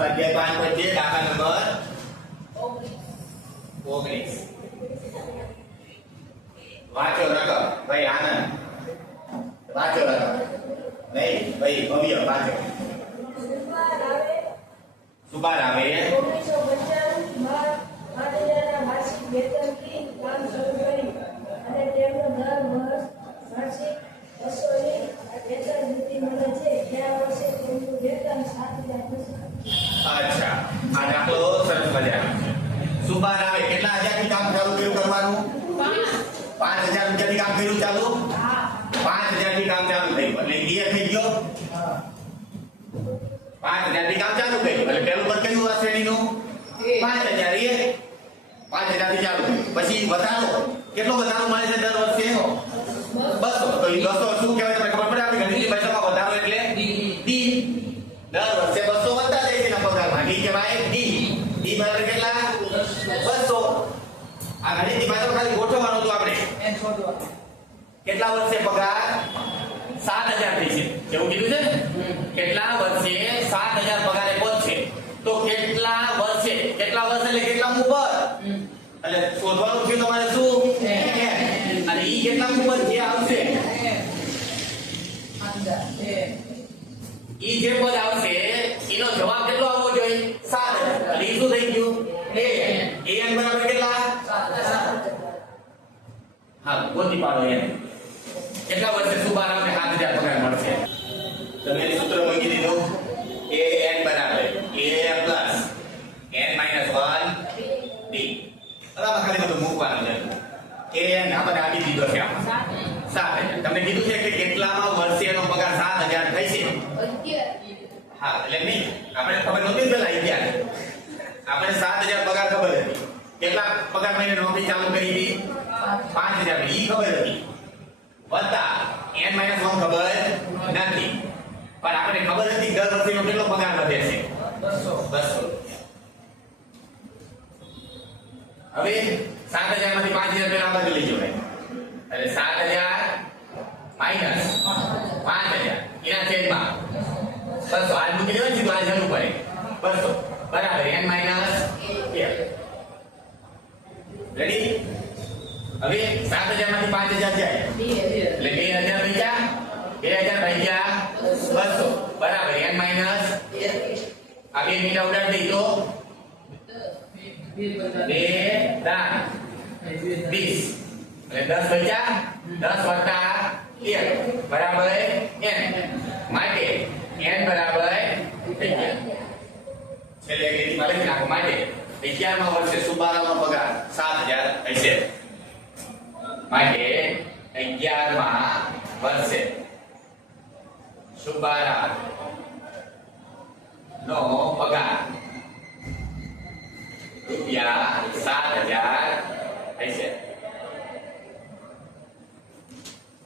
સ્વાધ્યાય 5.2 દાખલા નંબર 19 વાંચો રકમ ભાઈ આનંદ વાંચો રકમ નહીં ભાઈ ભવ્ય વાંચો સુબાર આવે 1995 માં 5000 માસિક વેતનથી કામ શરૂ કર્યું અને તેમનો દર વર્ષ માસિક 200 વેતન વૃદ્ધિ મળે છે. ગયા વર્ષે તેમનું વેતન 7000 થશે. અચ્છા આ દાખલો સરસ મજાનો છે. સુબાર આવે કેટલા હજારથી કામ ચાલુ કર્યું કરવાનું 5000 રૂપિયાથી કામ કર્યું ચાલુ 5000 થી કામ ચાલુ થયું એટલે ક્લિયર થઈ ગયો 5000 થી કામ ચાલુ કર્યું એટલે પહેલું પદ કયું આ શ્રેણીનું 5000 એ 5000 થી ચાલુ થયું પછી વધારો કેટલો વધારો મળે છે દર વર્ષે 200 તો એ 200 શું કહેવાય તમને ખબર પડે આપણી ગણિતની ભાષામાં વધારો એટલે ડી દર વર્ષે 200 વધતા જાય છે એના પગારમાં ડી કહેવાય ડી ડી બરાબર કેટલા 200 આ ગણિતની ભાષામાં ખાલી ગોઠવવાનું હતું આપણે કેટલા વર્ષે પગાર 7000 થઈ છે કેવું કીધું છે કેટલા વર્ષે 7000 પગારે પહોંચશે તો કેટલા વર્ષ એટલે કેટલા ઉપર એટલે શોધવાનું છે તમારે શું અને ઈ કેટલા ઉપર જે આવશે ઈ જે પદ આવશે એનો જવાબ કેટલો આવવો જોઈએ 7000 એટલે ઈ શું થઈ ગયું an બરાબર કેટલા 7000 હા ગોતી પાડો એને કેટલા વર્ષે સુબાર આપણે 7000 પગાર મળશે તમે સૂત્ર મૂકી દીધું an બરાબર a plus n minus 1 d બરાબર ખાલી બધું મૂકવાનું છે an આપણે આપી દીધો છે આમાં 7000 તમને કીધું છે કે કેટલામાં વર્ષે એનો પગાર 7000 થશે હા એટલે નહીં આપણે ખબર નહોતી પેલા 11 આપણે 7000 પગાર ખબર હતી કેટલા પગાર મહિને નોકરી ચાલુ કરી હતી 5000 ઈ ખબર હતી વત્તા n 1 ખબર નથી પણ આપણે ખબર હતી દર વર્ષેનો કેટલો પગાર વધે છે 200 હવે 7000 માંથી 5000 પેલા બાજુ લઈ જવાય એટલે 7000 માઈનસ 5000 એના છેદમાં 200 આ મૂકી દેવાય સીધું આ જરૂર પડે 200 બરાબર n માઈનસ 1 રેડી હવે 7000 માંથી 5000 જાય એટલે 2000 ભાગ્યા 200 બરાબર n માઈનસ 1 આ બે મીંડા ઉડાડી દઈ તો 2 દાન 20 એટલે 10 બચ્યા 10 વત્તા 1 બરાબર n માટે n બરાબર થઈ ગયા છેલ્લે એક લખી નાખો માટે 11મા વર્ષે સુબારાનો પગાર 7000 હશે માટે 11મા વર્ષે સુબારા નો પગાર રૂપિયા 7000